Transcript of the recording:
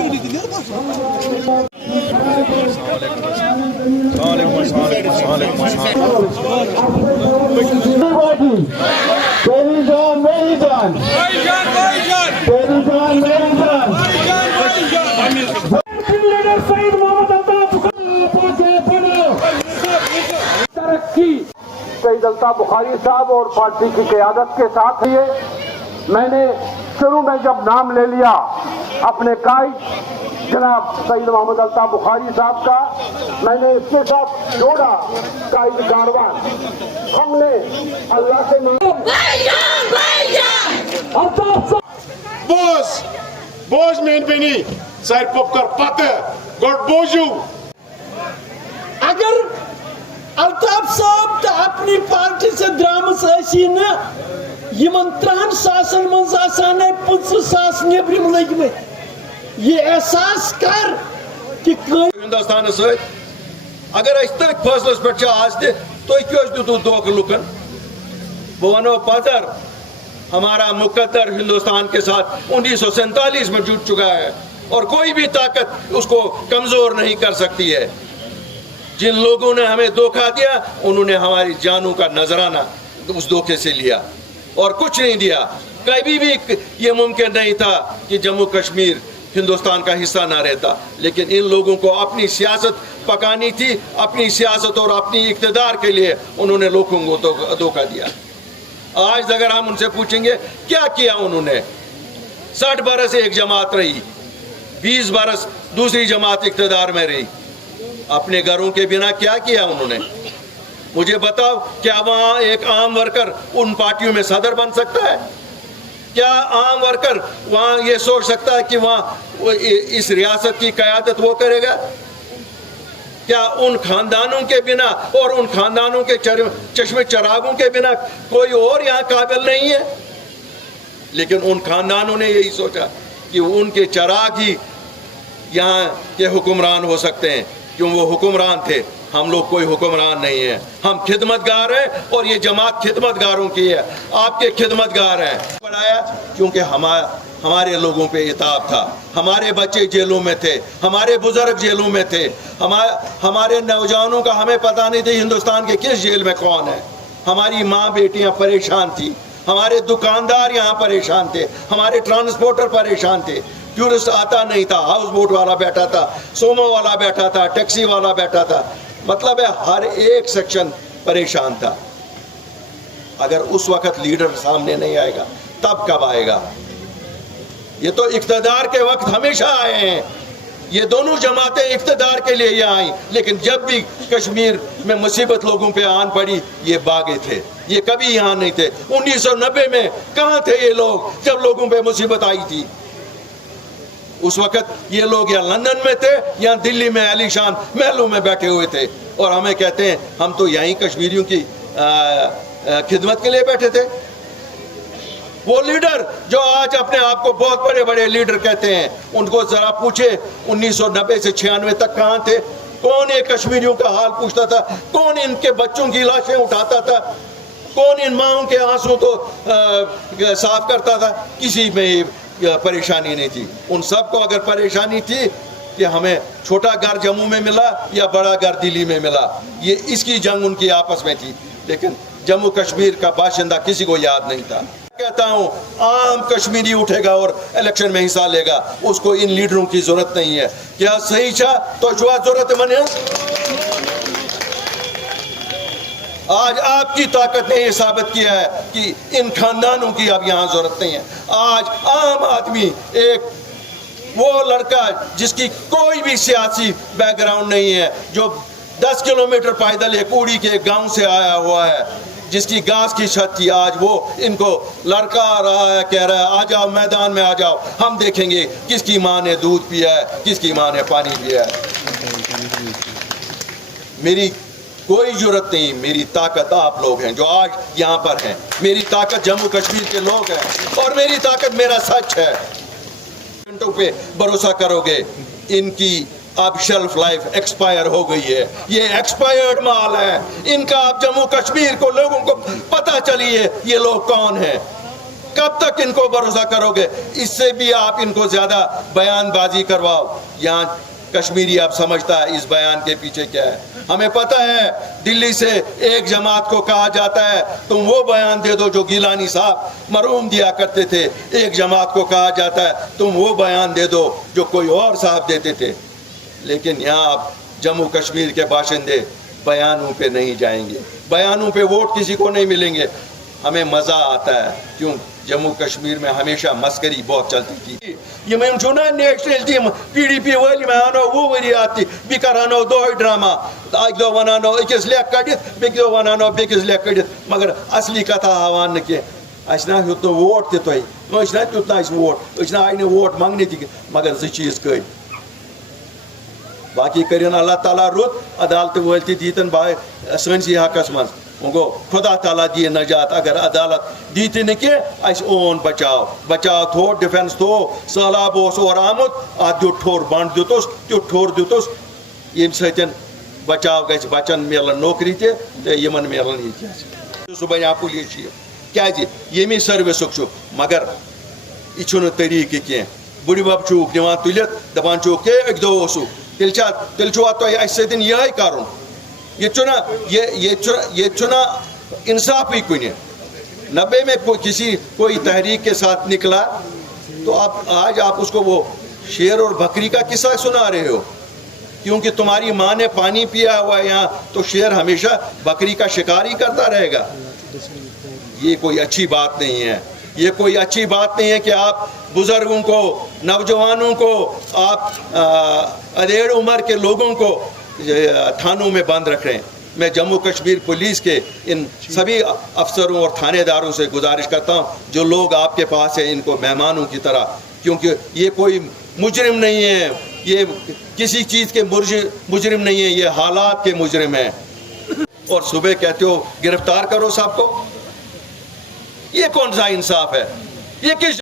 तेरी जान मेरी जान, तेरी जान मेरी जान। सईद मोहम्मद अल्ताफ तरक्की सईद अल्ताफ बुखारी साहब और पार्टी की क़यादत के साथ ही मैंने शुरू में जब नाम ले लिया अपने कायद जनाब सईद मोहम्मद अल्ताफ बुखारी साहब का, मैंने इसके साथ जोड़ा कायद कारवान। हमने अल्लाह से बोझ में बनी सर पकड़ पत गोट बोझू। अगर अल्ताफ साहब तो अपनी पार्टी से द्रामस न यमन 3 सासन मज 50 सास नेबरिम लगे ये एहसास कर कि हिंदुस्तान सत अगर तक फैसलस पे आज तुम धोख लुकन बह वनो पदर हमारा मुकद्दर हिंदुस्तान के साथ 1947 में जुट चुका है और कोई भी ताकत उसको कमजोर नहीं कर सकती है। जिन लोगों ने हमें धोखा दिया उन्होंने हमारी जानों का नजराना उस धोखे से लिया और कुछ नहीं दिया। कभी भी ये मुमकिन नहीं था कि जम्मू कश्मीर हिंदुस्तान का हिस्सा ना रहता, लेकिन इन लोगों को अपनी सियासत पकानी थी। अपनी सियासत और अपनी इक़्तिदार के लिए उन्होंने लोगों को धोखा दिया। आज अगर हम उनसे पूछेंगे क्या किया उन्होंने, 60 बरस एक जमात रही, 20 बरस दूसरी जमात इक़्तिदार में रही, अपने घरों के बिना क्या किया उन्होंने? मुझे बताओ, क्या वहाँ एक आम वर्कर उन पार्टियों में सदर बन सकता है? क्या आम वर्कर वहाँ ये सोच सकता है कि वहाँ इस रियासत की क़यादत वो करेगा? क्या उन खानदानों के बिना और उन खानदानों के चश्मे चरागों के बिना कोई और यहाँ काबिल नहीं है? लेकिन उन खानदानों ने यही सोचा कि उनके चराग ही यहाँ के हुक्मरान हो सकते हैं, क्यों वो हुक्मरान थे। हम लोग कोई हुक्मरान नहीं है, हम खिदमतगार हैं और ये जमात खिदमतगारों की है, आपके खिदमतगार हैं। बढ़ाया क्योंकि हमारे लोगों पे इताब था, हमारे बच्चे जेलों में थे, हमारे बुजुर्ग जेलों में थे, हमारे नौजवानों का हमें पता नहीं था हिंदुस्तान के किस जेल में कौन है। हमारी माँ बेटियाँ परेशान थी, हमारे दुकानदार यहाँ परेशान थे, हमारे ट्रांसपोर्टर परेशान थे। टूरिस्ट आता नहीं था, हाउस बोट वाला बैठा था, सोमो वाला बैठा था, टैक्सी वाला बैठा था, मतलब है हर एक सेक्शन परेशान था। अगर उस वक्त लीडर सामने नहीं आएगा तब कब आएगा? ये तो इक़्तिदार के वक्त हमेशा आए हैं, ये दोनों जमातें इक़्तिदार के लिए यहाँ आई, लेकिन जब भी कश्मीर में मुसीबत लोगों पे आन पड़ी ये भागे थे, ये कभी यहाँ नहीं थे। 1990 में कहाँ थे ये लोग जब लोगों पे मुसीबत आई थी? उस वक्त ये लोग या लंदन में थे या दिल्ली में आलीशान महलों में बैठे हुए थे, और हमें कहते हैं हम तो यहीं कश्मीरियों की खिदमत के लिए बैठे थे। वो लीडर जो आज अपने आप को बहुत बड़े बड़े लीडर कहते हैं, उनको जरा पूछे 1990 से 96 तक कहाँ थे? कौन ये कश्मीरियों का हाल पूछता था? कौन इनके बच्चों की लाशें उठाता था? कौन इन माओं के आंसू को साफ करता था? किसी में परेशानी नहीं थी। उन सबको अगर परेशानी थी कि हमें छोटा घर जम्मू में मिला या बड़ा घर दिल्ली में मिला, ये इसकी जंग उनकी आपस में थी, लेकिन जम्मू कश्मीर का बाशिंदा किसी को याद नहीं था। कहता हूँ आम कश्मीरी उठेगा और इलेक्शन में हिस्सा लेगा, उसको इन लीडरों की जरूरत नहीं है। क्या सही छा तो जरूरत मने? आज आपकी ताकत ने यह साबित किया है कि इन खानदानों की अब यहाँ जरूरत नहीं है। आज आम आदमी, एक वो लड़का जिसकी कोई भी सियासी बैकग्राउंड नहीं है, जो 10 किलोमीटर पैदल एक उड़ी के गांव से आया हुआ है, जिसकी घास की छत थी, आज वो इनको लड़का रहा है, कह रहा है आ जाओ मैदान में आ जाओ, हम देखेंगे किसकी माँ ने दूध पिया है, किसकी माँ ने पानी पिया है। मेरी कोई जरूरत नहीं, मेरी ताकत आप लोग हैं जो आज यहाँ पर हैं, मेरी ताकत जम्मू कश्मीर के लोग हैं और मेरी ताकत मेरा सच है। घंटों पे भरोसा करोगे, इनकी अब शेल्फ लाइफ एक्सपायर हो गई है, ये एक्सपायर्ड माल है इनका। अब जम्मू कश्मीर को लोगों को पता चली है ये लोग कौन हैं। कब तक इनको भरोसा करोगे? इससे भी आप इनको ज्यादा बयानबाजी करवाओ। यहाँ कश्मीरी अब समझता है इस बयान के पीछे क्या है। हमें पता है दिल्ली से एक जमात को कहा जाता है तुम वो बयान दे दो जो गिलानी साहब मरहूम दिया करते थे, एक जमात को कहा जाता है तुम वो बयान दे दो जो कोई और साहब देते थे। लेकिन यहाँ अब जम्मू कश्मीर के बाशिंदे बयानों पे नहीं जाएंगे, बयानों पे वोट किसी को नहीं मिलेंगे। हमें मज़ा आता है, क्यों? जम्मू कश्मीर में हमेशा मस्करी बहुत चलती थी। ये मैं चुना नेशनल टीम PDP वाली में आनो वो वरी आती बिकरानो दो ड्रामा एक दो वनानो एकस लेक कड़ित बेक दो वनानो बेकस लेक कड़ित मगर असली कथा हवान न के असना हुत वोट ते तोय असना तुतना इस वोट असना आइने वोट मांगने थी मगर ज चीज कई बाकी करिन अल्लाह ताला रुत अदालत वलती दीतन भाई सनसी हकस मज गो खुदा ताला दिए नजात। अगर अदालत दीती न के अस ओन बचाव बचाव थो डिफेंस थो सैलाब और आमुत अत दुट ठोर बंड दुतुस तुत ठोर दुतुस यम सतन बचाव गछ बचन मिलन नौकरी ते यमन मिलन ये सह बना पुलिस क्या यमी सर्विस मगर यह तरीक कह बुढ़ बब चूक निवान तुलित दपान चूक के एक दो तेल तुम सतन यह कर ये इंसाफ ही कुछ 90 में कोई तहरीक के साथ निकला तो आज आप उसको वो शेर और बकरी का किस्सा सुना रहे हो, क्योंकि तुम्हारी माँ ने पानी पिया हुआ है यहाँ तो शेर हमेशा बकरी का शिकार ही करता रहेगा। ये कोई अच्छी बात नहीं है, ये कोई अच्छी बात नहीं है कि आप बुजुर्गों को नौजवानों को आप अधेड़ उम्र के लोगों को थानों में बंद रख रहे हैं। मैं जम्मू कश्मीर पुलिस के इन सभी अफसरों और थानेदारों से गुजारिश करता हूं जो लोग आपके पास हैं इनको मेहमानों की तरह, क्योंकि ये कोई मुजरिम नहीं है, ये किसी चीज़ के मुजरिम नहीं है, ये हालात के मुजरिम हैं। और सुबह कहते हो गिरफ्तार करो सबको, ये कौन सा इंसाफ है? ये किस